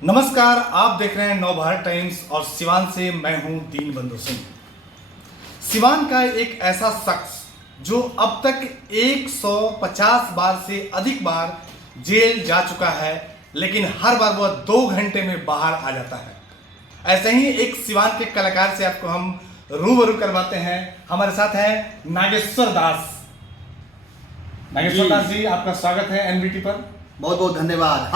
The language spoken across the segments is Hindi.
नमस्कार, आप देख रहे हैं नवभारत टाइम्स और सिवान से मैं हूं दीनबंधु सिंह। सिवान का एक ऐसा शख्स जो अब तक 150 बार से अधिक बार जेल जा चुका है, लेकिन हर बार वह 2 घंटे में बाहर आ जाता है। ऐसे ही एक सिवान के कलाकार से आपको हम रूबरू करवाते हैं। हमारे साथ है नागेश्वर दास। नागेश्वर दास जी, आपका स्वागत है एनबीटी पर। बहुत बहुत धन्यवाद।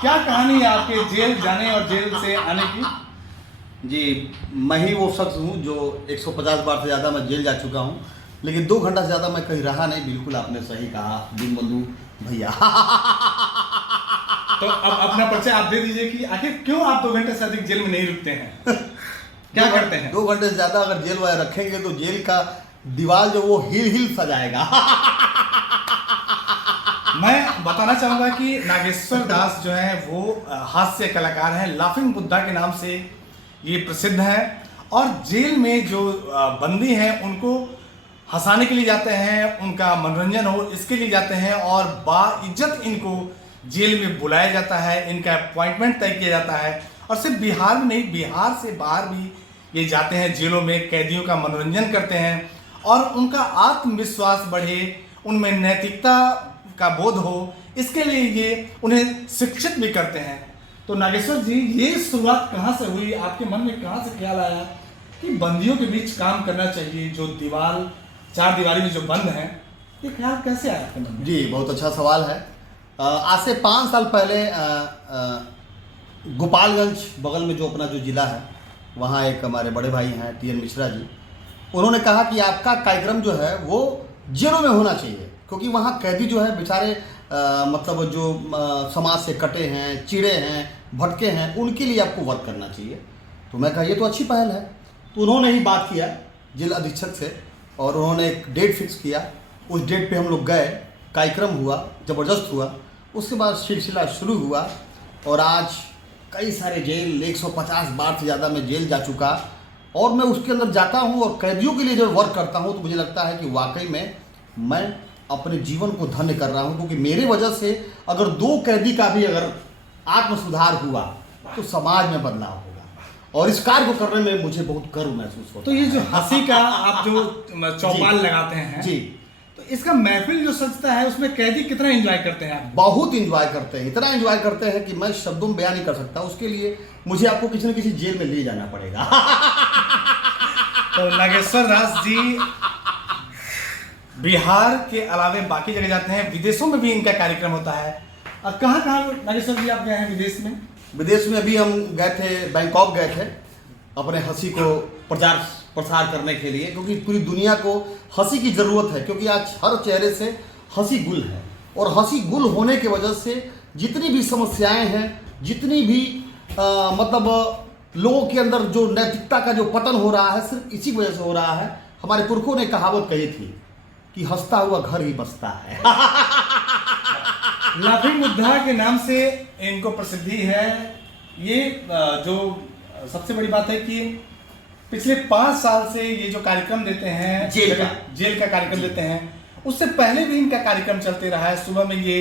क्या कहानी है आपके जेल जाने और जेल से आने की? जी, मैं ही वो शख्स हूँ जो 150 बार से ज़्यादा मैं जेल जा चुका हूँ, लेकिन 2 घंटा से ज़्यादा मैं कहीं रहा नहीं। बिल्कुल आपने सही कहा दीनबंधु भैया। तो अब अपना परिचय आप दे दीजिए कि आखिर क्यों आप 2 घंटे से अधिक जेल में नहीं रुकते हैं? क्या करते हैं? 2 घंटे से ज़्यादा अगर जेल में रखेंगे तो जेल का दीवार जो वो हिल सा जाएगा। मैं बताना चाहूंगा कि नागेश्वर दास जो है वो हास्य कलाकार हैं। लाफिंग बुद्धा के नाम से ये प्रसिद्ध हैं और जेल में जो बंदी हैं उनको हंसाने के लिए जाते हैं, उनका मनोरंजन हो इसके लिए जाते हैं और बाइज्जत इनको जेल में बुलाया जाता है, इनका अपॉइंटमेंट तय किया जाता है। और सिर्फ बिहार में नहीं, बिहार से बाहर भी ये जाते हैं, जेलों में कैदियों का मनोरंजन करते हैं और उनका आत्मविश्वास बढ़े, उनमें नैतिकता का बोध हो, इसके लिए ये उन्हें शिक्षित भी करते हैं। तो नागेश्वर जी, ये शुरुआत कहाँ से हुई? आपके मन में कहाँ से ख्याल आया कि बंदियों के बीच काम करना चाहिए, जो दीवार 4 दीवारी में जो बंद हैं? ये ख्याल कैसे आया आपके मन में? जी, बहुत अच्छा सवाल है। आज से 5 साल पहले गोपालगंज बगल में जो अपना जो ज़िला है, वहाँ एक हमारे बड़े भाई हैं TN मिश्रा जी। उन्होंने कहा कि आपका कार्यक्रम जो है वो जेलों में होना चाहिए, क्योंकि वहाँ कैदी जो है बेचारे मतलब जो समाज से कटे हैं, चिड़े हैं, भटके हैं, उनके लिए आपको वर्क करना चाहिए। तो मैं कहा ये तो अच्छी पहल है। तो उन्होंने ही बात किया जेल अधीक्षक से और उन्होंने एक डेट फिक्स किया। उस डेट पे हम लोग गए, कार्यक्रम हुआ, ज़बरदस्त हुआ। उसके बाद सिलसिला शुरू हुआ और आज कई सारे जेल 150 बार से ज़्यादा मैं जेल जा चुका और मैं उसके अंदर जाता हूँ और कैदियों के लिए जब वर्क करता हूँ तो मुझे लगता है कि वाकई में मैं अपने जीवन को धन्य कर रहा हूँ, क्योंकि मेरे वजह से अगर 2 कैदी का भी अगर आत्म सुधार हुआ तो समाज में बदलाव होगा और इस कार्य को करने में मुझे बहुत गर्व महसूस होता तो ये जो हंसी का आप जो चौपाल लगाते हैं जी, तो इसका महफिल जो सजता है उसमें कैदी कितना एंजॉय करते हैं आप? बहुत इंजॉय करते हैं, इतना इंजॉय करते हैं कि मैं शब्दों में बयान नहीं कर सकता। उसके लिए मुझे आपको किसी न किसी जेल में ले जाना पड़ेगा। तो नागेश्वर दास जी बिहार के अलावे बाकी जगह जाते हैं, विदेशों में भी इनका कार्यक्रम होता है। अब कहाँ कहाँ नागेश्वर जी आप गए हैं विदेश में? विदेश में अभी हम गए थे, बैंकॉक गए थे अपने हंसी को प्रचार प्रसार करने के लिए, क्योंकि पूरी दुनिया को हंसी की ज़रूरत है। क्योंकि आज हर चेहरे से हंसी गुल है और हंसी गुल होने की वजह से जितनी भी समस्याएं हैं, जितनी भी मतलब लोगों के अंदर जो नैतिकता का जो पतन हो रहा है, सिर्फ इसी वजह से हो रहा है। हमारे पुरखों ने कहावत कही थी कि हंसता हुआ घर ही बसता है। लाफिंग बुद्धा के नाम से इनको प्रसिद्धि है। ये जो सबसे बड़ी बात है कि पिछले 5 साल से ये जो कार्यक्रम देते हैं, जेल का कार्यक्रम देते हैं, उससे पहले भी इनका कार्यक्रम चलते रहा है। सुबह में ये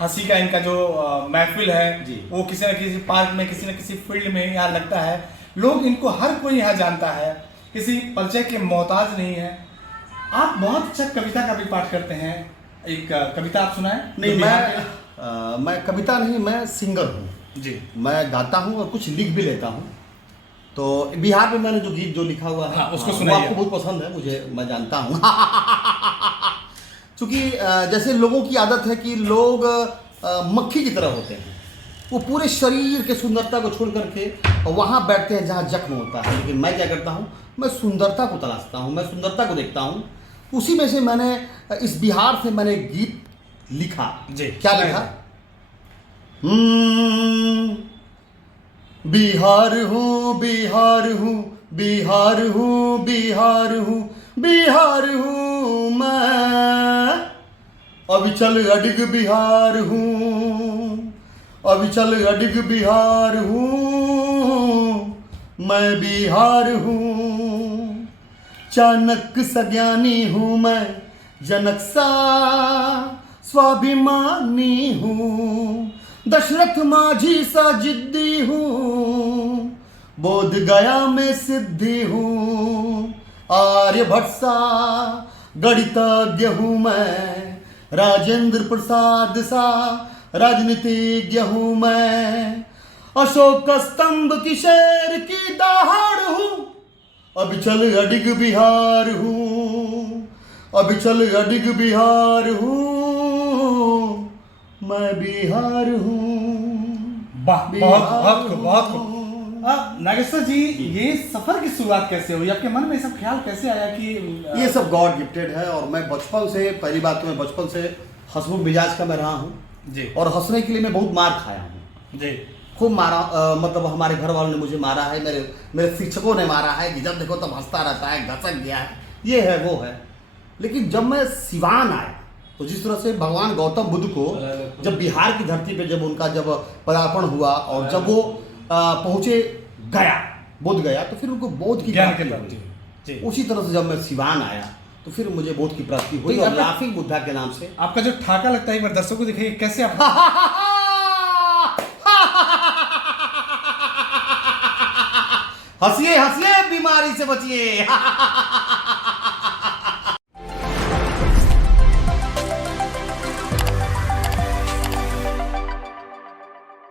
हंसी का इनका जो महफिल है वो किसी न किसी पार्क में, किसी न किसी फील्ड में यहाँ लगता है। लोग इनको, हर कोई यहाँ जानता है, किसी परिचय के मोहताज नहीं है। आप बहुत अच्छा कविता का भी पाठ करते हैं। एक कविता आप सुनाएं। नहीं, मैं कविता नहीं, मैं सिंगर हूँ जी। मैं गाता हूँ और कुछ लिख भी लेता हूँ। तो बिहार में मैंने जो गीत जो लिखा हुआ है, हाँ, उसको वो सुनाइए। आपको बहुत पसंद है, मुझे, मैं जानता हूँ। क्योंकि जैसे लोगों की आदत है कि लोग मक्खी की तरह होते हैं, वो पूरे शरीर के सुंदरता को छोड़ करके वहाँ बैठते हैं जहाँ जख्म होता है। लेकिन मैं क्या करता हूँ, मैं सुंदरता को तलाशता हूँ, मैं सुंदरता को देखता हूँ। उसी में से मैंने इस बिहार से मैंने गीत लिखा। जी, क्या लिखा? बिहार हूँ, बिहार हूँ, बिहार हूँ, बिहार हूँ, बिहार हूँ मैं, अविचल अडिग बिहार हूँ, अविचल अडिग बिहार हूँ, मैं बिहार हूँ। चाणक्य सज्ञानी हूँ मैं, जनक सा स्वाभिमानी हूँ, दशरथ माझी सा जिद्दी हूँ, बोध गया में सिद्धि हूँ, आर्यभट्ट सा गणितज्ञ हूँ मैं, राजेंद्र प्रसाद सा राजनीतिज्ञ हूँ मैं, अशोक स्तंभ की शेर की दहाड़ हूँ, अबिचल अडिग बिहार हूँ, अबिचल अडिग बिहार हूँ, मैं बिहार हूँ। वाह, बहुत बहुत खूब, बहुत खूब। नागेश्वर जी, ये सफर की शुरुआत कैसे हुई? आपके मन में सब ख्याल कैसे आया कि ये सब गॉड गिफ्टेड है। और मैं बचपन से, पहली बात तो मैं बचपन से हंसमुख मिजाज का मैं रहा हूँ जी और हंसने के लिए मैं बहुत मार खाया हूँ, जी खूब मारा। मतलब हमारे घर वालों ने मुझे मारा है, मेरे शिक्षकों ने मारा है कि जब देखो तब हंसता रहता है, घसक गया है, ये है वो है। लेकिन जब मैं सिवान आया तो जिस तरह से भगवान गौतम बुद्ध को जब बिहार की धरती पे जब उनका जब पदार्पण हुआ और जब वो पहुंचे गया, बोध गया, तो फिर उनको बोध की ज्ञान की प्राप्ति प्राप्ति हुई। जी। उसी तरह से जब मैं सिवान आया तो फिर मुझे बोध की प्राप्ति हुई तो और आपका- लाफिंग बुद्धा के नाम से। आपका जो ठाका लगता है, एक बार दर्शकों को दिखाइए कैसे आप हंसिए हंसिए, बीमारी से बचिए।